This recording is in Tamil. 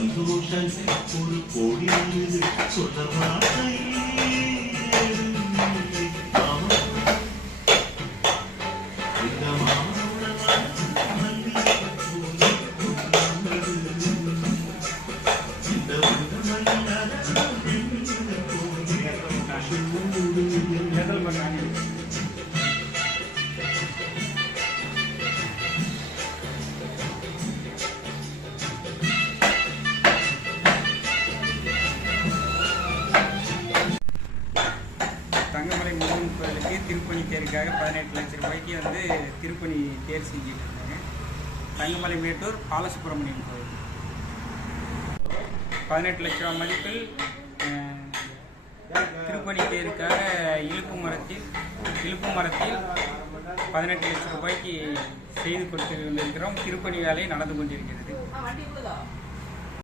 சந்தோஷங்கள் ஒரு கோடி சொல்ல மாட்டேன். தங்கமலை முருகன் கோயிலுக்கு திருப்பணி தேருக்காக 18 லட்சம் ரூபாய்க்கு வந்து திருப்பணி தேர் செஞ்சுட்டு இருந்தாங்க. தங்கமலை மேட்டூர் பாலசுப்ரமணியன் கோயில் 18 லட்ச ரூபா மதிப்பில் திருப்பணி தேருக்காக இழுப்பு மரத்தில் 18 லட்சம் ரூபாய்க்கு செய்து கொடுத்து கொண்டிருக்கிறோம். திருப்பணி வேலை நடந்து கொண்டிருக்கிறது.